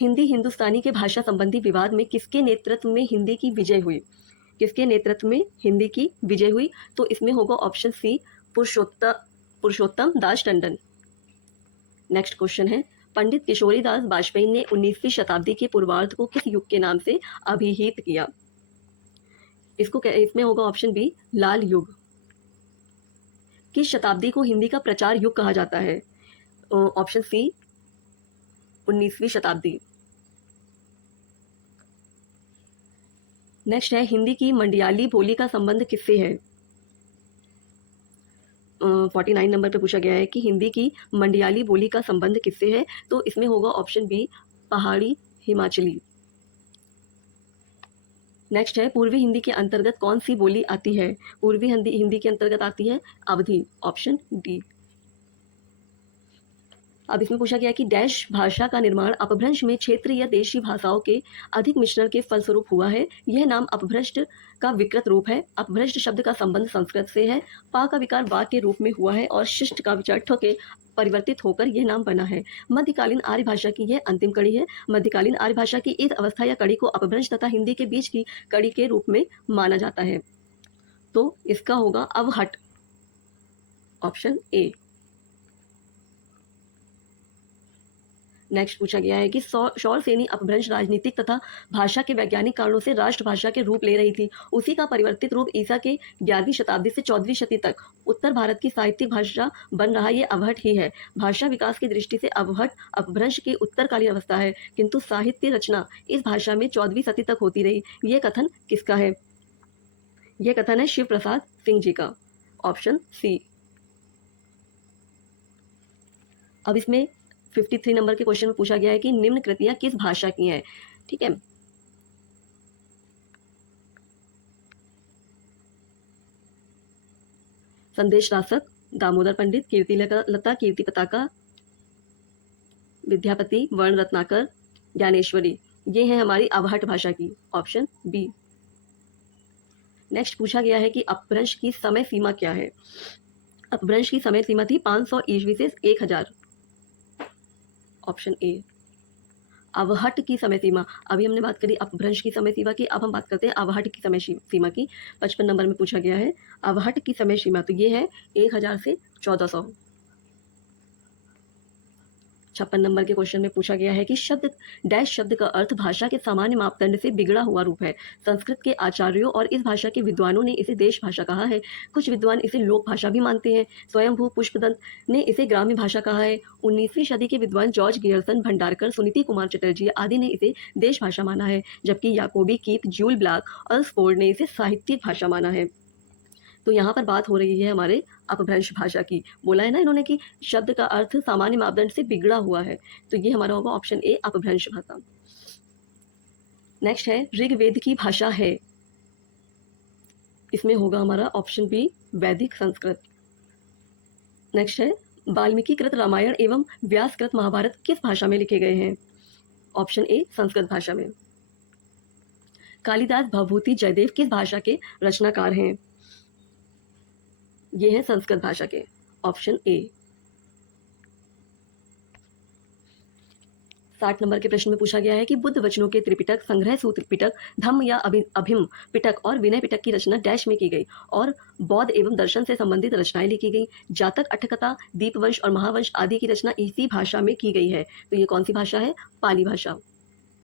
हिंदी हिंदुस्तानी के भाषा संबंधी विवाद में किसके नेतृत्व में हिंदी की विजय हुई? किसके नेतृत्व में हिंदी की विजय हुई? तो इसमें होगा ऑप्शन सी, पुरुषोत्तम दास टंडन। नेक्स्ट क्वेश्चन है, पंडित किशोरीदास वाजपेयी ने 19वीं शताब्दी के पूर्वार्ध को किस युग के नाम से अभिहित किया? इसमें होगा ऑप्शन बी, लाल युग। किस शताब्दी को हिंदी का प्रचार युग कहा जाता है? ऑप्शन सी, 19वीं शताब्दी। नेक्स्ट है, हिंदी की मंडियाली बोली का संबंध किससे है? 49 नंबर पे पूछा गया है कि हिंदी की मंडियाली बोली का संबंध किससे है? तो इसमें होगा ऑप्शन बी, पहाड़ी हिमाचली। नेक्स्ट है, पूर्वी हिंदी के अंतर्गत कौन सी बोली आती है? पूर्वी हिंदी के अंतर्गत आती है अवधी, ऑप्शन डी। अब इसमें पूछा गया कि डैश भाषा का निर्माण अपभ्रंश में क्षेत्रीय या देशी भाषाओं के अधिक मिश्रण के फलस्वरूप हुआ है। यह नाम अपभ्रष्ट का विकृत रूप है। अपभ्रष्ट शब्द का संबंध संस्कृत से है। पा का विकार वा के रूप में हुआ है और शिष्ट का विचार ठ के परिवर्तित होकर यह नाम बना है। मध्यकालीन आर्य भाषा की यह अंतिम कड़ी है। मध्यकालीन आर्य भाषा की इस अवस्था या कड़ी को अपभ्रंश तथा हिंदी के बीच की कड़ी के रूप में माना जाता है। तो इसका होगा अवहट, ऑप्शन ए। नेक्स्ट पूछा गया है कि शौर सेनी अपभ्रंश राजनीतिक तथा भाषा के वैज्ञानिक कारणों से राष्ट्रभाषा के रूप ले रही थी। उसी का परिवर्तित रूप ईसा के 11वीं शताब्दी से 14वीं शती तक उत्तर भारत की साहित्यिक भाषा बन रहा, ये अवहट ही है। भाषा विकास की दृष्टि से अवहट अपभ्रंश की उत्तरकालीन अवस्था है, किंतु साहित्य रचना इस भाषा में 14वीं सदी तक होती रही। ये कथन किसका है? यह कथन है शिव प्रसाद सिंह जी का, ऑप्शन सी। अब इसमें 53 नंबर के क्वेश्चन में पूछा गया है कि निम्न कृतियां किस भाषा की हैं? ठीक है, संदेश रासक, दामोदर पंडित, कीर्ति लता, कीर्ति पताका, विद्यापति, वर्ण रत्नाकर, ज्ञानेश्वरी, ये हैं हमारी अवहट भाषा की, ऑप्शन बी। नेक्स्ट पूछा गया है कि अपभ्रंश की समय सीमा क्या है? अपभ्रंश की समय सीमा थी 500 ईस्वी से 1000, ऑप्शन ए। अवहट की समय सीमा, अभी हमने बात करी अपभ्रंश की समय सीमा की, अब हम बात करते हैं अवहट की समय सीमा की। 55 नंबर में पूछा गया है अवहट की समय सीमा, तो ये है 1000 से 1400। 56 नंबर के क्वेश्चन में पूछा गया है कि शब्द डैश शब्द का अर्थ भाषा के सामान्य मापदंड से बिगड़ा हुआ रूप है। संस्कृत के आचार्यों और इस भाषा के विद्वानों ने इसे देश भाषा कहा है। कुछ विद्वान इसे लोक भाषा भी मानते हैं। स्वयंभू पुष्पदंत ने इसे ग्राम्य भाषा कहा है। 19वीं सदी के विद्वान जॉर्ज गियर्सन भंडारकर, सुनीति कुमार चटर्जी आदि ने इसे देश भाषा माना है, जबकि याकोबी, कीथ, जूल ब्लैक और स्फोर्ड ने इसे साहित्यिक भाषा माना है। तो यहाँ पर बात हो रही है हमारे अपभ्रंश भाषा की। बोला है ना इन्होंने कि शब्द का अर्थ सामान्य मापदंड से बिगड़ा हुआ है, तो ये हमारा होगा ऑप्शन ए, अपभ्रंश भाषा। नेक्स्ट है, ऋग्वेद की भाषा है, इसमें होगा हमारा ऑप्शन बी, वैदिक संस्कृत। नेक्स्ट है, वाल्मीकि कृत रामायण एवं व्यास कृत महाभारत किस भाषा में लिखे गए हैं? ऑप्शन ए, संस्कृत भाषा में। कालिदास, भवभूति, जयदेव किस भाषा के रचनाकार हैं? ये है संस्कृत भाषा के, ऑप्शन ए। 60 नंबर के प्रश्न में पूछा गया है कि बुद्ध वचनों के त्रिपिटक, संग्रह सूत्र पिटक, धम्म या अभिम पिटक और विनय पिटक की रचना डैश में की गई और बौद्ध एवं दर्शन से संबंधित रचनाएं लिखी गई। जातक, अट्ठकथा, दीपवंश और महावंश आदि की रचना इसी भाषा में की गई है। तो ये कौन सी भाषा है? पाली भाषा।